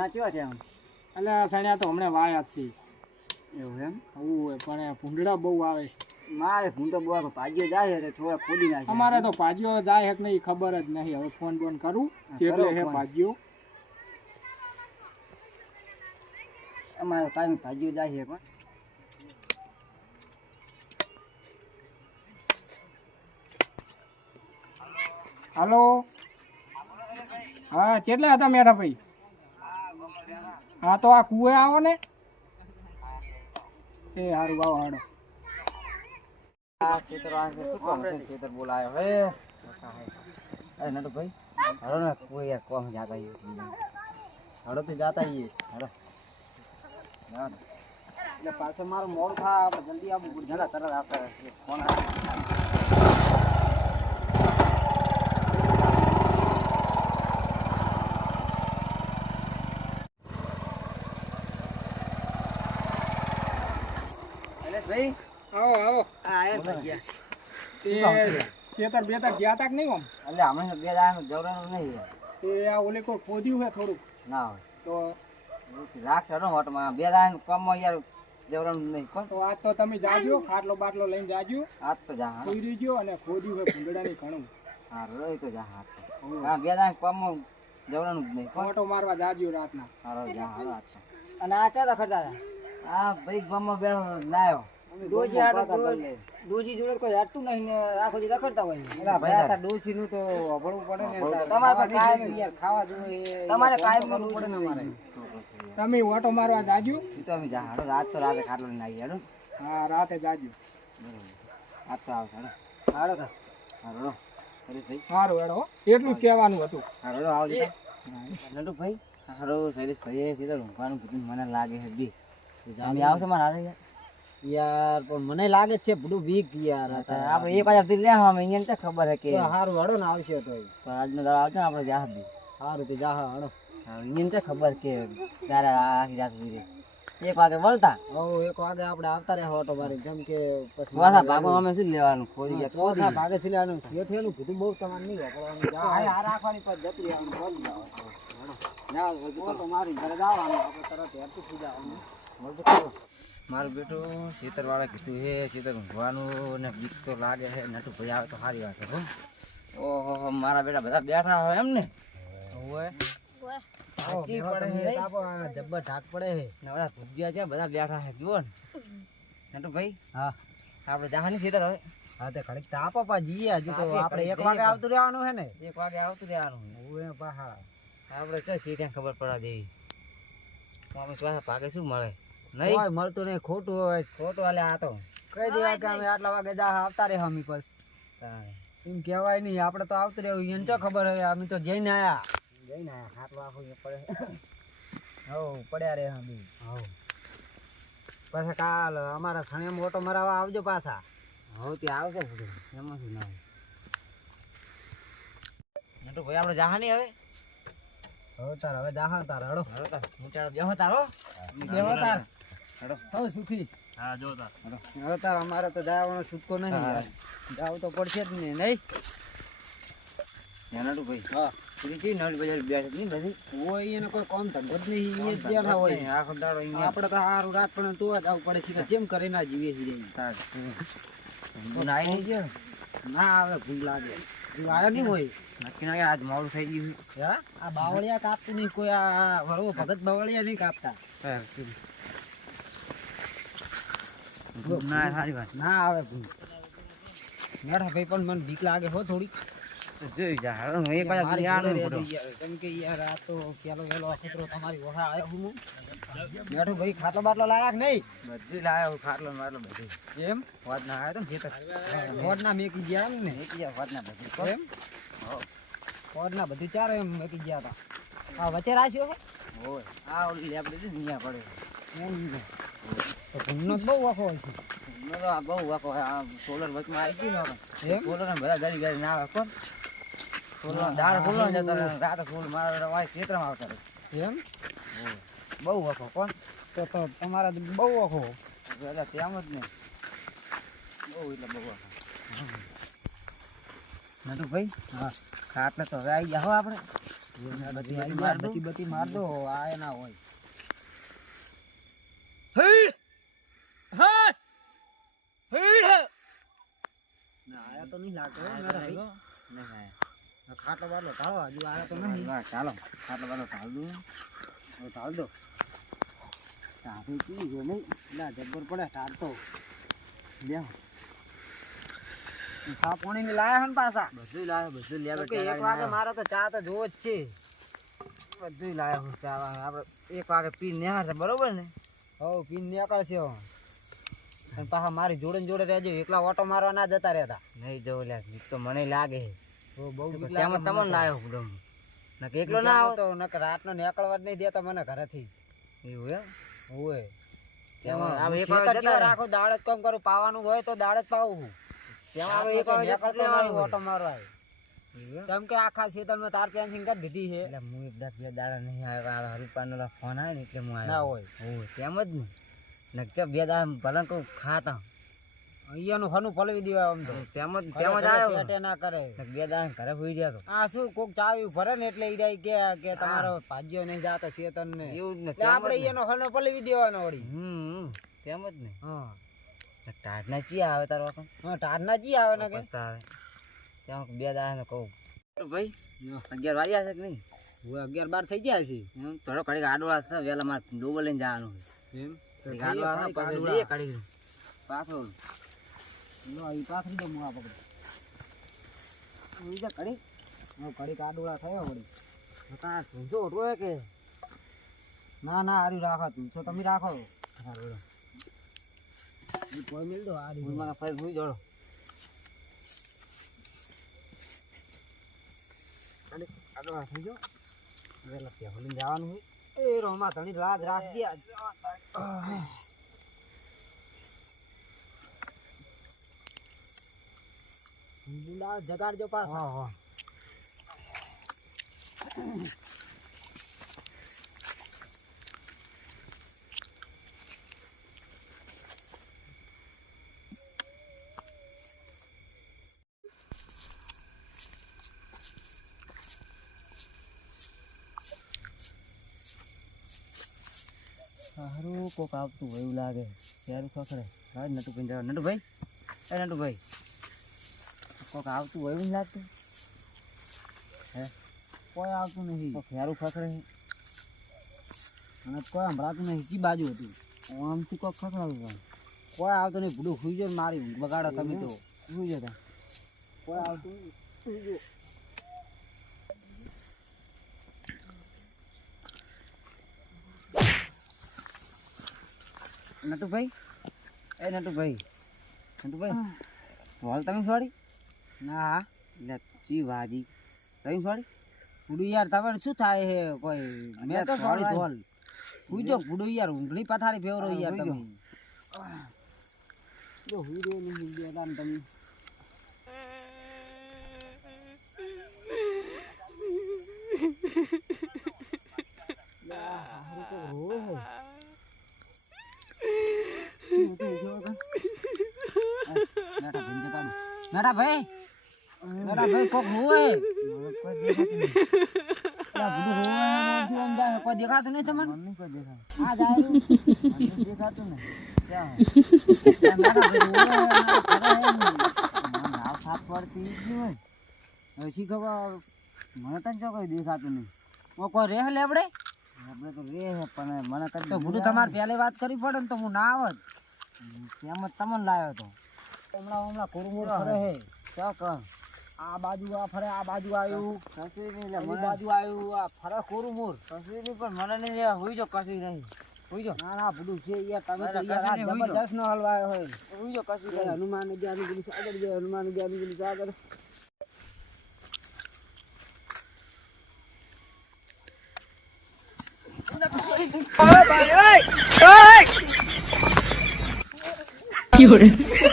ઘણા કેવા છે આમ? એટલે સણ્યા તો હમણાં વાયા જ છે. એવું એમ? આવું પણ ભૂંડડા બહુ આવે. મારે હું તો બહુ ભાજીઓ જાય એટલે થોડા ખોદી નાખે. અમારે તો ભાજીઓ જાય કે નહીં ખબર જ નહીં. હવે ફોન બોન કરું એટલે હે ભાજીઓ. અમારે કાંઈ ભાજીઓ જાય છે પણ. હાલો, હા કેટલા હતા મેઠા ભાઈ? હા તો આ કુએ આવો ને. એ સારું આવો હાડો. આ ખેતર આ છે શું કામ છે? ખેતર બોલાયો હે અરે નટુ ભાઈ હરો ને કોઈ યાર કોમ જાતા હી હરો તો જાતા હી હરો ના એટલે પાછો મારો મોડ થા આપણે જલ્દી આવું ગુડઝલા તરત આપણે ફોન ભાઈ આવો આવો. આ એ ભજીયા તે ખેતર બેતર જ્યાં તક નહીં આમ. એટલે હમણાં બે દાડા જવરાનું નહીં તે આ ઓલે કોઈ ખોદ્યું હે થોડુંક ના હોય તો રાખશે ને હોટમાં બે દાડા કામમાં યાર જવરાનું નહીં કોણ તો આજ તો તમે જાજો ખાટલો બાટલો લઈને જાજો. આજ તો જા હા પૂરી ગયો અને ખોદ્યું હે ભૂંગળાની ઘણું. હારું રોય તો જા હા હા બે દાડા કામમાં જવરાનું જ નહીં કોણ ફોટો મારવા જાજો રાતના. હારો જા હારો આજ અને આ ક્યાં રખડતા હતા? આ ભાઈ ગામમાં બેઠો લાયો ડોસી આ તો ડોસી જોડે કોઈ હટતું નહીં ને આખો દી રખડતા હોય. એલા ભાઈ આ ડોસી નું તો અભળવું પડે ને. તમારે કાયમ યાર ખાવા જોઈએ. તમારે કાયમ નું પડે ને અમારે. તમે ઓટો મારવા જાજો. ઈ તો અમે જા હાડો રાત તો રાતે ખાટલો લઈને આવી હાડો. હા રાતે જાજો. બરોબર આજ તો આવશે હાડો. હાડો તો હાડો અરે ભાઈ સારું હેડો એટલું જ કહેવાનું હતું. હાડો આવજો નટુ ભાઈ હાડો શૈલેષ ભાઈ સીધા ઊંઘવાનું કીધું મને લાગે છે બી જામી આવશે મારા હારે યાર પણ મને લાગે છે બધું વીક યાર આપણે એક પાછા લે અમે અહીંયા તો ખબર હે કે સારું હડો ને આવશે તો આજનો દાડો આવશે ને આપણે જા હતી સારું તો જા હડો અહીંયા તો ખબર કે ત્યારે આખી રાત સુધી 1 વાગે વળતા એક વાગે આપણે આવતા રહે ઓટો મારી જેમ કે પછી ચોથા ભાગમાં અમે શું લેવાનું ખોદી ગયા ચોથા ભાગે શું લેવાનું થેલું કીધું બહુ તમારે નહીં વાપરવાનું આ રાખવાની પર જતી રહેવાનું બોલી જાવ તો મારી ઘરે જવાનું આપણે તરત હેરતું થઈ જવાનું મારું બેટું ખેતરવાળા કીધું હે ખેતર ઊંઘવાનું ને બીક તો લાગે છે નટુ ભાઈ આવે તો સારી વાત હો. ઓહો મારા બેટા બધા બેઠા હોય એમ ને જબ્બર ઢાક પડે છે નવડા ભૂજ્યા છે બધા બેઠા છે જુઓ ને નટુ ભાઈ હા આપણે જવાની ખેતર હવે હા તે ઘડીક તાપ આપા જઈએ હજુ તો આપણે 1 વાગે આવતું રહેવાનું છે ને 1 વાગે આવતું રહેવાનું ઓએ પાહા આપણે કઈ સીટ્યા ખબર પડવા દેવી અમે પાછા ભાગે શું મળે નહીં મળતું નહીં ખોટું હોય ખોટું હાલે આ તો કઈ દેવા કે અમે આટલા વાગે જા આવતા રહે અમે બસ એમ કહેવાય નહીં આપણે તો આવતું રહેવું એને તો ખબર હોય અમે તો જઈને આયા હાટલો આખો પડે હવ પડ્યા રે અમે હવ પાછા કાલ અમારા સણિયા મોટો મરાવા આવજો પાછા હવ ત્યાં આવશે બધું એમાં શું ના નટુ ભાઈ આપણે જાહા નહીં હવે તાર હવે જાહા તાર હડો હડો તાર હું ચાલો બેહો તારો બેહો તાર હડો હો સુખી હા જો તાર હડો હવે તાર અમારે તો જવાનો છૂટકો નહીં યાર જાવ તો પડશે જ ને નહીં નટુ ભાઈ હા કી નળ બજાર બેઠ નહીં નથી ઓય એને કોઈ કામ ધંધો જ નહીં એ જ બેઠા હોય આખો દાડો અહીંયા આપણે તો સારું રાત પણ તો જ આવું પડે છે કેમ કરે ના જીવે છે તાર નાઈ નહીં ગયો ના આવે ભૂખ લાગે આવ્યો નહીં હોય નક્કી ના આજ મોડું થઈ ગયું હા આ બાવળિયા કાપતું નહીં કોઈ આ વરવો ભગત બાવળિયા નહીં કાપતા ના સારી વાત ના આવે મેઠા ભાઈ પણ મને બીક લાગે હો થોડી જોઈ જા એક કેમ કે યાર આ તો પેલો વેલો અખતરો તમારી ઓહા આવ્યો હું મેઠું ભાઈ ખાટલો બાટલો લાયા નહીં બધું લાયો ખાટલો બાટલો બધું એમ વાત ના આવ્યો તો જે હોડ ના મેકી ગયા એમ ને મેકી ગયા હોડ ના બધું એમ હોડ ના બધું ચારો એમ મેકી ગયા હતા આ વચ્ચે રાખ્યો હોય આ ઓલી લેબ દીધી નિયા પડે એમ તો ભૂનનો બહુ વાકો હોય છે બહુ વાકો આ સોલર વચમાં આવી ગયું ને એમ સોલર બધા ગાડી ગાડી ના આવે કોણ સોલર દાળ સોલર જતા રાતે સોલ મારા વાય ક્ષેત્રમાં આવતા એમ બહુ વાકો કોણ તો તમારા બહુ વાકો એટલે તેમ જ ને બહુ એટલે બહુ વાકો નટુ ભાઈ હા ખાટલે તો હવે આવી ગયા હો આપણે બત્તી માર દો આ ના હોય ના આયા તો નહીં લાગતો ખાટલો બાટલો ઢાળો હજુ આયા તો નહીં ચાલો ખાટલો બાટલો ઢાળ દો ઢાળ દો ઢાળી પી ગયો નહીં ના જબ્બર પડે ઢાળતો લ્યા ચા પાણી ની લાયા હન પાછા બધું લાયા બધું લ્યા બેટા 1 વાગે મારે તો ચા તો જોવો જ છે બધું લાયા હું ચા આપણે 1 વાગે પી નેહાર બરોબર ને હો પી નીકળશે અને પાછા મારી જોડે જોડે રહેજો એકલા ઓટો મારવા ના જતા રહેતા નહીં જવું લ્યા બીક તો મને લાગે હો બહુ બીક લાગે તમને લાયો એકદમ નકે એકલો ના આવો તો નકે રાતનો નીકળવા જ નહીં દેતા મને ઘરેથી એવું એમ ઓય તેમાં આ એક વાર જતા રાખો દાળ જ કામ કરું પાવાનું હોય તો દાળ જ પાવું તેમાં આપણે એક વાર નીકળતો નહીં ઓટો મારવા કેમ કે આખા ખેતરમાં તાર પેન્સિંગ કરી દીધી છે એટલે હું એક દસ બે દાડા નહીં આવ્યો હરીપાનો ફોન આવે ને એટલે હું આવ્યો ના હોય તેમ જ ને નકચા બે દાડા ભલે કહું ખાતા અહીંયાનું ખાનું પલવી દેવા આમ તો તેમ જ આવ્યો પેટે ના કરે બે દાડા ઘરે હોઈ ગયા તો આ શું કોક ચાવી ભરે ને એટલે ઈ કે તમારો ભાજ્યો નહીં જાતો શેતન ને એવું જ ને આપણે અહીંયાનો ખાનો પલવી દેવાનો વળી તેમ જ ને હા ટાઢના ચી આવે તારો હા ટાઢના ચી આવે ને કે આવે ત્યાં બે દાડા ને કહું ભાઈ 11 વાગ્યા છે કે નહીં હું 11 12 થઈ ગયા છે એમ થોડો ઘડી આડવા છે વેલા મારે ડોબો લઈને જવાનું એમ આડવા પાછું કાઢી પાછો લો ઈ પાથરી દે હું આ પકડ ઈ જા ઘડી ઘડી કાડોળા થયો વળી કા જો ઓટો કે ના ના આરી રાખો તું તો તમે રાખો સારું ઈ કોઈ મિલ દો આરી મને ફરી ભૂઈ જોડો અને આડોળા થઈ ગયો વેલા ત્યાં હોલીને જવાનું હોય એ રોમા તણી રાત રાખજે બુલા જગાડજો પાસ હા હા સારું કોક આવતું હોય એવું લાગે સારું ખખડે હા નટુ ભાઈ નટુભાઈ કોક આવતું હોય એવું લાગતું હે કોઈ આવતું નહીં તો ફેરું ખખડે અને કોઈ સંભળાતું નહીં કી બાજુ હતી આમથી કોક ખખડાવું કોઈ આવતું નહીં ભૂડું સુઈ જાય મારી બગાડો તમે તો સુઈ જતા કોઈ આવતું નહીં સુઈ ગયો નટુભાઈ હોલ તમે છોડી ના એટલે ચી વાજી તમે છોડી ભૂડું યાર તમારે શું થાય હે કોઈ મેં તો છોડી ધોલ પૂજો ભૂડું યાર ઊંઘણી પથારી ફેવરો યાર તમે જો હુઈ રહ્યો નહીં દેતા ને તમે નાટા ભાઈ કોક રોવે કોઈ દેખાતું નહીં તમને કોઈ દેખાતું આ જાય દેખાતું ને ખબર મને તને જો કોઈ દેખાતું નહીં કોઈ રેહ લેબડે આપણે તો રે પણ મને તો ભૂલું તમારે પહેલી વાત કરવી પડે ને તો હું ના આવત તેમ જ તમને લાવ્યો હતો હમણાં કોરમોર ફરે હે ક્યાં કર આ બાજુ આ ફરે આ બાજુ આવ્યું કશું નહીં બાજુ આવ્યું આ ફરે કોરમોર કશું નહીં પણ મને નહીં હોઈ જો કશું નહીં હોઈ જો ના ના ભૂલું છે યાર તમે તો યાર જબરદસ્ત નો હલવાયો હોય હોઈ જો કશું નહીં હનુમાન જ્ઞાની ગુરુ આગળ જાય હનુમાન જ્ઞાની ગુરુ આગળ Oye, oye, oye.